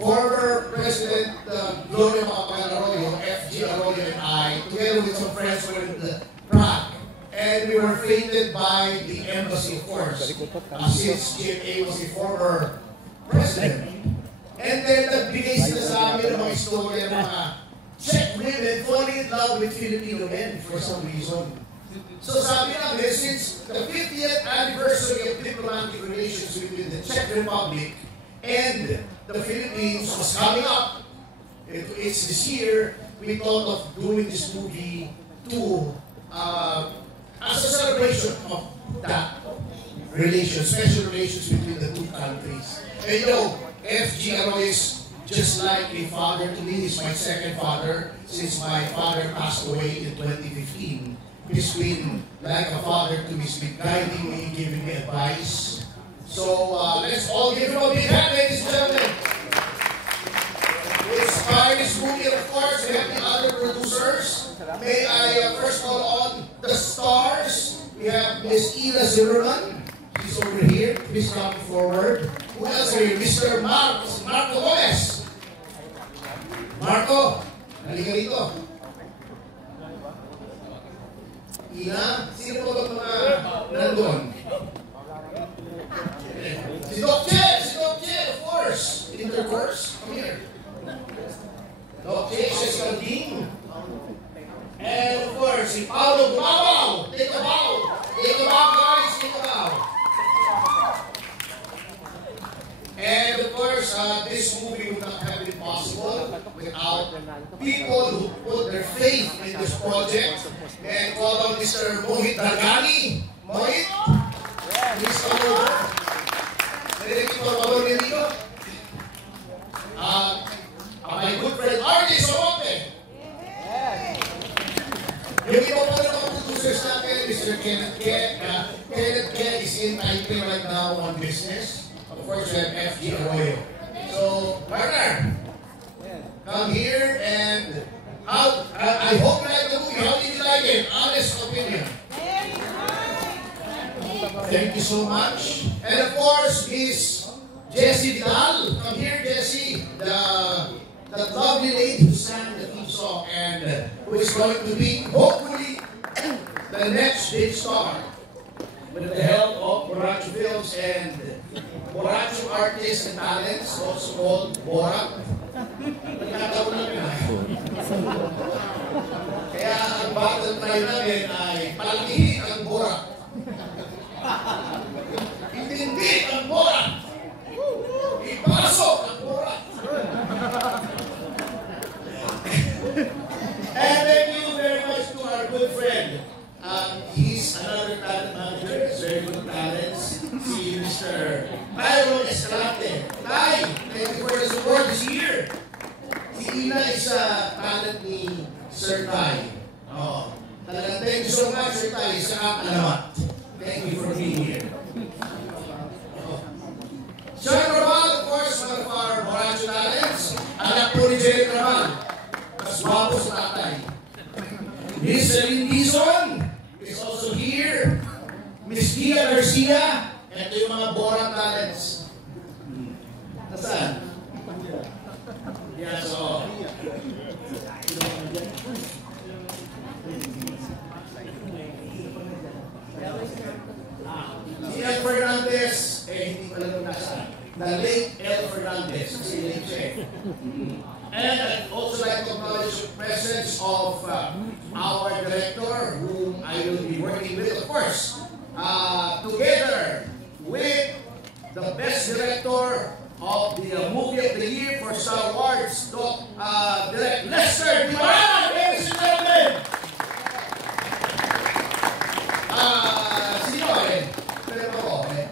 former President Gloria Macapagal-Arroyo, FG Arroyo, and I, together with some friends, were in Prague. And we were feted by the embassy, of course, since GMA was a former president. And then nagbigay sila sa amin ng mga istorya ng mga Czech women falling in love with Filipino men for some reason. So sabi namin, since the 50th anniversary of diplomatic relations between the Czech Republic and the Philippines was coming up, it's this year, we thought of doing this movie to as a celebration of that relation, special relations between the two countries. And you know, FG Arroyo is just like a father to me. He's my second father since my father passed away in 2015. He's been like a father to me. He's been guiding me, giving me advice. So let's all give him a big hand, ladies and gentlemen. Inspired this movie, of course, we have the other producers. May I first call on the stars. We have Miss Ina Zimmerman. She's over here. Please come forward. Who else are here? Mr. Marco Gomez. Marco, halika dito. Ina, sino po ba mga nandun? Si Doc Che, of course. Intercourse, come here. Doc Che, she's Calding. And of course, si Paolo Gumabaw. Take a bow. Take a bow, guys. Take a bow. And of course, this movie would not have been possible without people who put their faith in this project. And call on Mr. Mohit Dragani. Mohit, please come over. Pwede dito ang pabor niya dito. My good friend, RJ Somote. Yung iba pa ng mga producers natin, Mr. Kenneth Ke. Kenneth Ke is in Taipei right now on business. Of course, we have FG Arroyo. So, partner, come here and I hope you like the movie. How did you like it? Honest opinion. Thank you so much. And of course, Miss Jessie Vidal. Come here, Jessie. The lovely lady who sang the theme song and who is going to be, hopefully, the next big star with the help of Borracho Films and Borracho Artists and Talents, also called Borak. Nagkataon namin ay. Kaya ang battle tayo namin ay palakihin ang Borak. Intindi ang Borak. Ipasok ang Borak. And thank you very much to our good friend. He's another talent manager, very good talents. Si Mr. Byron Escalante. Tay, thank you for the support this year. Si Ina is a talent ni Sir Tay. Oh, talagang thank you so much, Sir Tay, sa alamat. Thank you for being here. Sean Raval, of course, one of our Borracho talents. Anak po ni Jerry Raval. Mas wapo sa tatay. Miss Celine Dizon is also here. Miss Gia Garcia. Ito yung mga Borak talents. Nasaan? Yeah, so. Si El Fernandez, hindi ko alam nasaan. The late El Fernandez. Kasi late siya. And I'd also like to acknowledge the presence of our director, whom I will be working with, of course, together with the best director of the movie of the year for Star Wars, Direct Lester Guimaran, ladies and gentlemen. Sino eh? Pero ako eh.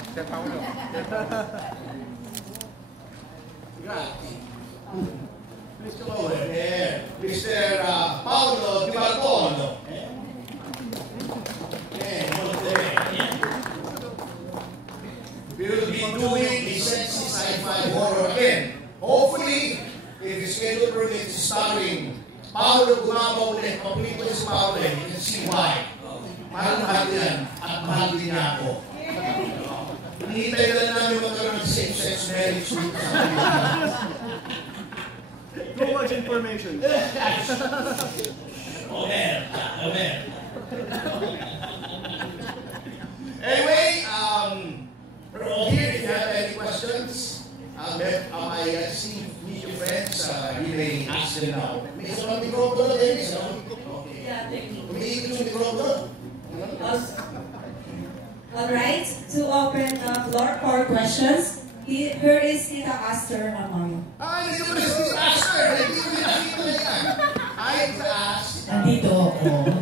Grazie. Mr. Mower, Mr. Paolo Di Bartolo. We will be doing a sexy sci-fi horror again. Hopefully, if the schedule permits, starring Paolo Gumabaw ulit. Papalito si Paolo eh. You can see why. Mahal yan. At mahal din niya ako. Hinihintay na namin magkaroon ng same-sex marriage dito sa information. Omer. Anyway, we're all here. If you have any questions, my esteemed media friends, you may ask them now. May isang mikropono na din, okay. Yeah, thank you. Umiikot yung mikropono. Alright, to open the floor for questions, here is Tita Aster Amaro. Hindi mo na si Aster. Hindi mo na nakita na yan. I asked. Nandito ako.